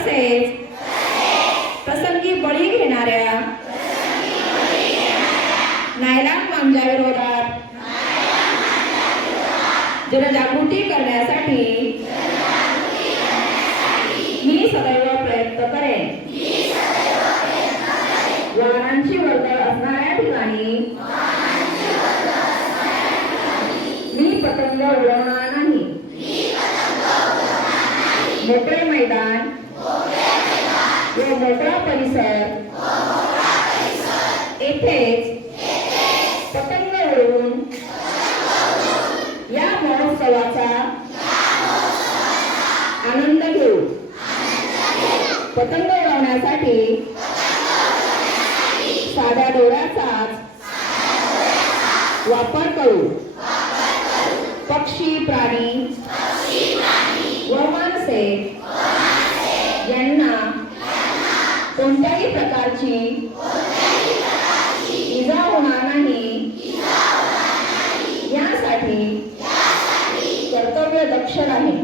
तसेच प्रसंगी बळी घेणाऱ्या नायलॉन मांजा विरोधात जनजागृती करण्यासाठी मी सदैव प्रयत्न करेन. वाहनांची वर्दळ असणाऱ्या ठिकाणी मी पतंग उडवणार नाही. मोकळे मैदान व मोकळा परिसर येथेच पतंग उडवून या महोत्सवाचा आनंद घेऊ. पतंग उडवण्यासाठी साध्या दोऱ्याचाच वापर करू. पक्षी प्राणी व माणसे यांना कोणत्याही प्रकारची इजा होणार नाही यासाठी कर्तव्य दक्ष राहील.